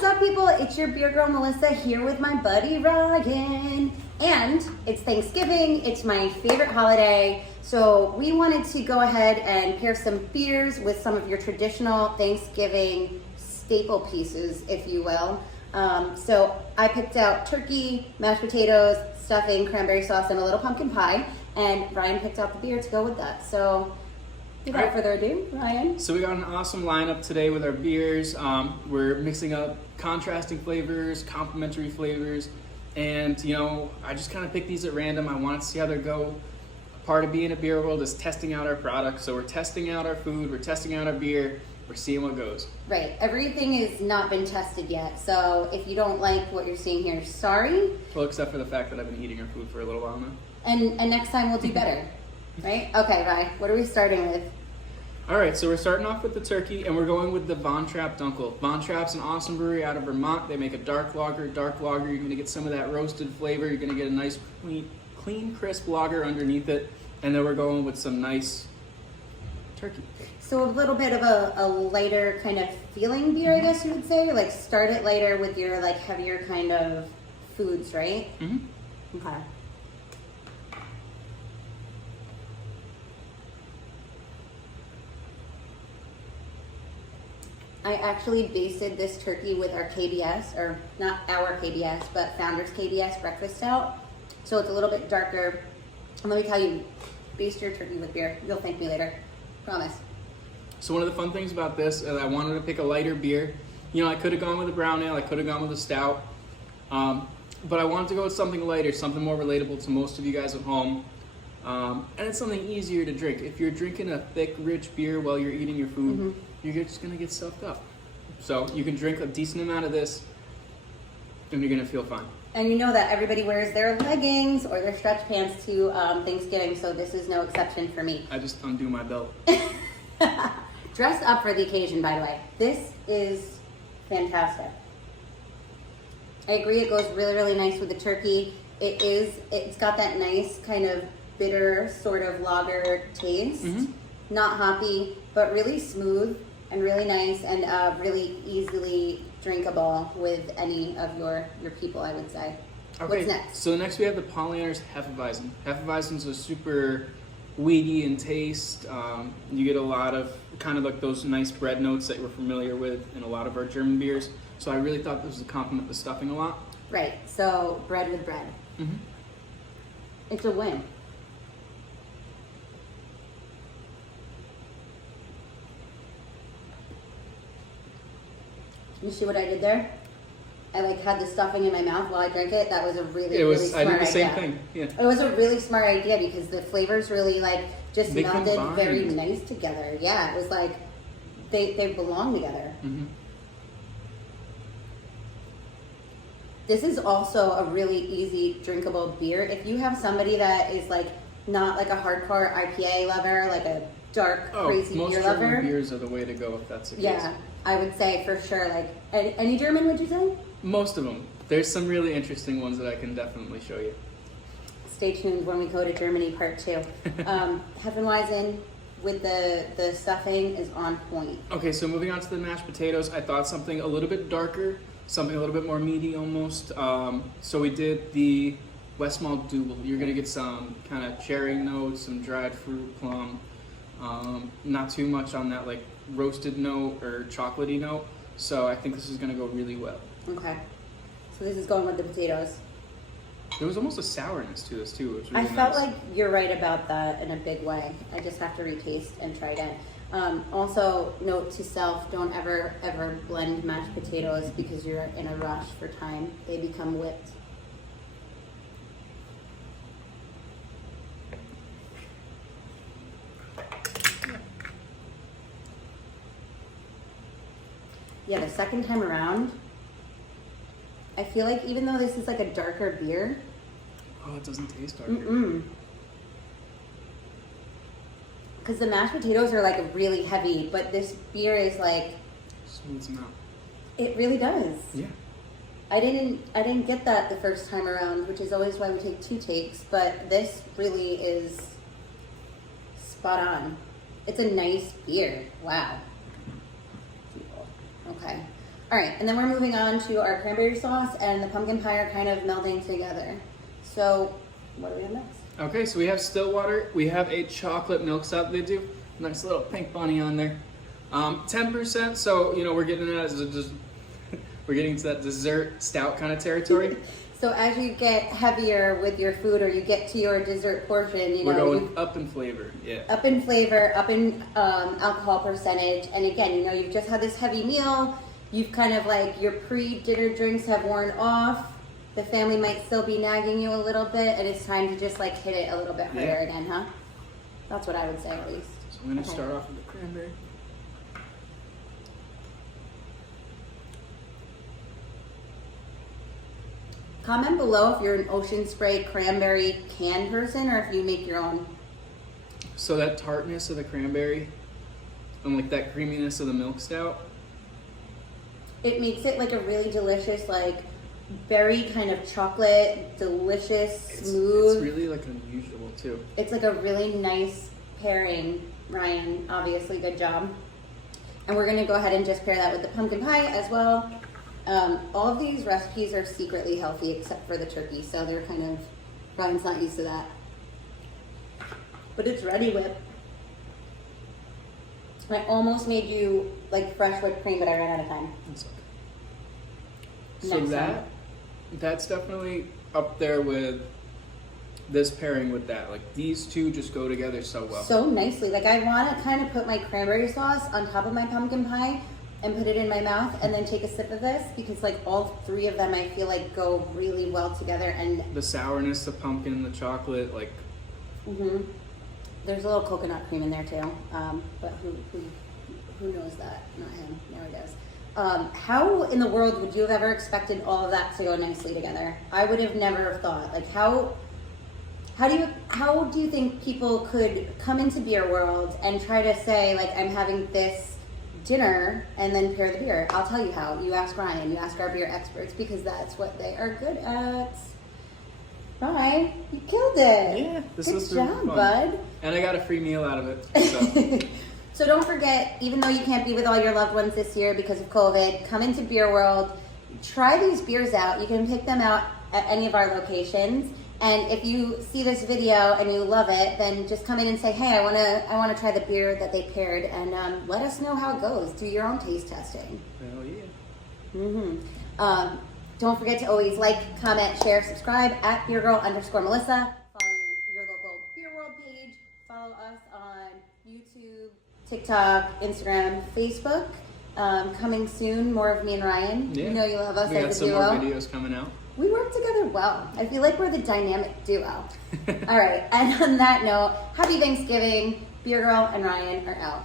What's up, people? It's your beer girl Melissa here with my buddy Ryan. And it's Thanksgiving, it's my favorite holiday. So we wanted to go ahead and pair some beers with some of your traditional Thanksgiving staple pieces, if you will. So I picked out turkey, mashed potatoes, stuffing, cranberry sauce, and a little pumpkin pie. And Ryan picked out the beer to go with that. So without further ado, Ryan. So we got an awesome lineup today with our beers. We're mixing up contrasting flavors, complementary flavors, and you know, I just kind of picked these at random. I wanted to see how they go. Part of being a beer world is testing out our products. So we're testing out our food, we're testing out our beer, we're seeing what goes. Right, everything has not been tested yet. So if you don't like what you're seeing here, sorry. Well, except for the fact that I've been eating our food for a little while now. And next time we'll do better. Right? Okay, Ryan, what are we starting with? All right, so we're starting off with the turkey, and we're going with the Von Trapp Dunkel. Von Trapp's an awesome brewery out of Vermont. They make a dark lager. Dark lager, you're going to get some of that roasted flavor. You're going to get a nice, clean, crisp lager underneath it, and then we're going with some nice turkey. So a little bit of a lighter kind of feeling beer, I guess you would say. Like start it lighter with your like heavier kind of foods, right? Mm-hmm. Okay. I actually basted this turkey with our KBS, or not our KBS, but Founders KBS Breakfast Stout. So it's a little bit darker. And let me tell you, baste your turkey with beer. You'll thank me later. Promise. So one of the fun things about this is I wanted to pick a lighter beer. You know, I could have gone with a brown ale, I could have gone with a stout. But I wanted to go with something lighter, something more relatable to most of you guys at home. And it's something easier to drink. If you're drinking a thick, rich beer while you're eating your food, you're just going to get stuffed up. So you can drink a decent amount of this, and you're going to feel fine. And you know that everybody wears their leggings or their stretch pants to Thanksgiving, so this is no exception for me. I just undo my belt. Dressed up for the occasion, by the way. This is fantastic. I agree, it goes really, really nice with the turkey. It's got that nice kind of bitter sort of lager taste. Not hoppy, but really smooth and really nice and really easily drinkable with any of your people, I would say. Okay, what's next? So next we have the Polyners HeffaVision. HeffaVision's a super weedy in taste. You get a lot of kind of like those nice bread notes that we're familiar with in a lot of our German beers. So I really thought this was a compliment the stuffing a lot. Right, so bread with bread. It's a win. You see what I did there? I like had the stuffing in my mouth while I drank it. That was a really smart idea. I did the same thing. Yeah. It was a really smart idea because the flavors really like just melded very nice together. Yeah, it was like they belong together. This is also a really easy drinkable beer. If you have somebody that is like not like a hardcore IPA lover, like a dark crazy beer lover. Most German beers are the way to go if that's the case. Yeah, I would say for sure. Like any German, would you say? Most of them. There's some really interesting ones that I can definitely show you. Stay tuned when we go to Germany part 2. Hefeweizen with the stuffing is on point. Okay, so moving on to the mashed potatoes, I thought something a little bit darker, something a little bit more meaty almost. So we did the Westmalle Double. You're gonna get some kind of cherry notes, some dried fruit, plum. Not too much on that like roasted note or chocolatey note. So I think this is gonna go really well. Okay. So this is going with the potatoes. There was almost a sourness to this too, which was really I felt like you're right about that in a big way. I just have to retaste and try again. Also, note to self, don't ever blend mashed potatoes because you're in a rush for time. They become whipped. Yeah, the second time around, I feel like even though this is like a darker beer. Oh, it doesn't taste darker. Because the mashed potatoes are like really heavy, but this beer is like smooths them out. It really does. Yeah. I didn't get that the first time around, which is always why we take 2 takes, but this really is spot on. It's a nice beer. Wow. Okay. All right, and then we're moving on to our cranberry sauce and the pumpkin pie are kind of melding together. So what do we have next? Okay, so we have Stillwater. We have a chocolate milk stout they do. Nice little pink bunny on there. 10%, so you know we're getting that as we're getting to that dessert stout kind of territory. So as you get heavier with your food or you get to your dessert portion, you know, we're going up in flavor, yeah. Up in flavor, up in alcohol percentage. And again, you know, you've just had this heavy meal. You've kind of like your pre-dinner drinks have worn off. The family might still be nagging you a little bit, and it's time to just like hit it a little bit harder again, huh? That's what I would say at least. So I'm gonna start off with the cranberry. Comment below if you're an Ocean Spray cranberry can person or if you make your own. So that tartness of the cranberry and like that creaminess of the milk stout. It makes it like a really delicious, like berry kind of chocolate, delicious, smooth. It's really like unusual too. It's like a really nice pairing, Ryan. Obviously, good job. And we're gonna go ahead and just pair that with the pumpkin pie as well. All of these recipes are secretly healthy except for the turkey, so they're kind of, Ryan's not used to that. But it's ready whip. I almost made you like fresh whipped cream, but I ran out of time. It's okay. So that's definitely up there with this pairing with that. Like these two just go together so well. So nicely. Like I want to kind of put my cranberry sauce on top of my pumpkin pie and put it in my mouth and then take a sip of this because like all three of them I feel like go really well together. And the sourness, the pumpkin, the chocolate, like there's a little coconut cream in there too, but who knows that? Not him. There he goes. How in the world would you have ever expected all of that to go nicely together? I would have never thought. Like how do you think people could come into beer world and try to say like I'm having this dinner and then pair the beer? I'll tell you how. You ask Ryan, you ask our beer experts because that's what they are good at. Ryan, you killed it. Yeah, this was good job, fun. bud. And I got a free meal out of it. So. So don't forget, even though you can't be with all your loved ones this year because of COVID, come into Beer World, try these beers out. You can pick them out at any of our locations. And if you see this video and you love it, then just come in and say, hey, I wanna try the beer that they paired, and let us know how it goes. Do your own taste testing. Hell yeah. Don't forget to always like, comment, share, subscribe at BeerGirl_Melissa. Follow your local Beer World page. Follow us on YouTube, TikTok, Instagram, Facebook. Coming soon, more of me and Ryan. Yeah. You know you love us we as got a some duo. more videos coming out. We work together well. I feel like we're the dynamic duo. All right, and on that note, happy Thanksgiving. Beer Girl and Ryan are out.